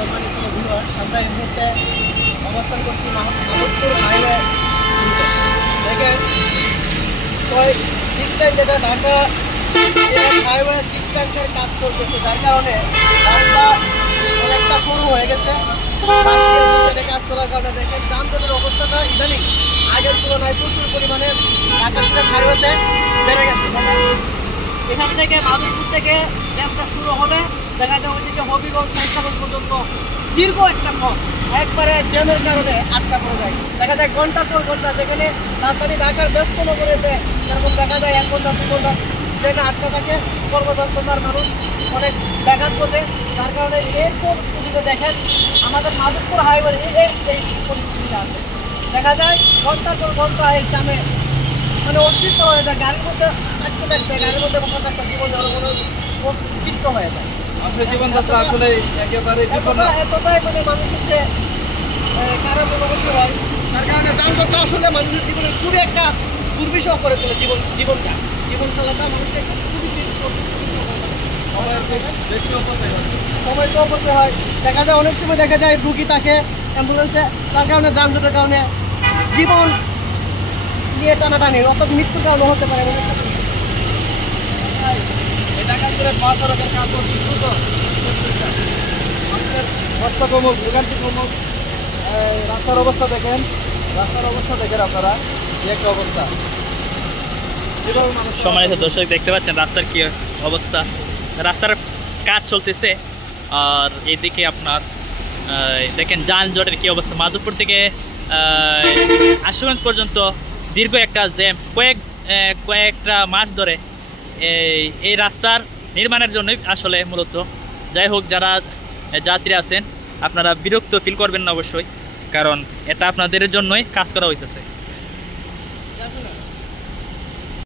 সম্মানিত ভিউয়ার্স, আমরা এই মুহূর্তে অবস্থান করছি মাধবপুর হাইওয়ে। দেখেন সিক্স লাইন, যেটা ঢাকা হাইওয়ে সিক্স লাইনের কাজ চলতেছে, যার কারণে রাস্তা অনেকটা সরু হয়ে গেছে। কাজ চলার কারণে দেখেন যানজটের অবস্থাটা ইদানিং আগের তুলনায় প্রচুর পরিমাণে ঢাকা সিলেট হাইওয়েতে বেড়ে গেছে। এখান থেকে মাধবপুর থেকে জ্যামটা শুরু হলে দেখা যায় ওইদিকে হবিগঞ্জ সাইকেল পর্যন্ত দীর্ঘ একটা পথ একবারে জ্যামের কারণে আটকা পড়ে যায়। দেখা যায় ঘন্টার পর ঘন্টা, যেখানে রাজধানী ঢাকার ব্যস্ত নগরেতে যেরকম দেখা যায় 1 ঘন্টা 2 ঘন্টা ট্রেনে আটকা থাকে, কর্মব্যস্ততার মানুষ অনেক ব্যাঘাত ঘটে। যার কারণে এর পরিস্থিতিতে দেখেন আমাদের মাধবপুর হাইওয়ে এই পরিস্থিতিটা আছে। দেখা যায় ঘন্টার পর ঘন্টা এই জ্যামে মানে অস্তিত্ব হয়ে যায়, গাড়ির মধ্যে থাকতে থাকতে গাড়ির মধ্যে বসে থাকতে জীবন অস্তিত্ব হয়ে যায়। জীবনযাত্রা আসলে একেবারে এতটাই মানে মানুষের যে খারাপ অনুভূতি হয়, তার কারণে যানজটটা আসলে মানুষের জীবনে খুবই একটা দুর্বিষহ করে তোলে। জীবন চলাটা মানুষকে খুবই সময় তো অপচয় হয়। দেখা যায় অনেক সময় দেখা যায় রুগী থাকে অ্যাম্বুলেন্সে, তার কারণে যানজটের কারণে জীবন নিয়ে টানাটানি অর্থাৎ মৃত্যুর কারণে হতে পারে। ঢাকা সিলেট মহাসড়কের কাজ করছে দ্রুত, কষ্ট কমুক, ভোগান্তি কমুক। রাস্তার অবস্থা দেখেন আপনারা, কি একটা অবস্থা। সম্মানিত দর্শক, দেখতে পাচ্ছেন রাস্তার কি অবস্থা। রাস্তার কাজ চলতেছে আর এইদিকে আপনার দেখেন যানজটের কি অবস্থা। মাধবপুর থেকে আশুগঞ্জ পর্যন্ত দীর্ঘ একটা জ্যাম কয়েকটা মাস ধরে এই রাস্তার নির্মাণের জন্যই আসলে মূলত। যাই হোক, যারা যাত্রী আছেন আপনারা বিরক্ত ফিল করবেন না অবশ্যই, কারণ এটা আপনাদের জন্যই কাজ করা হইতেছে।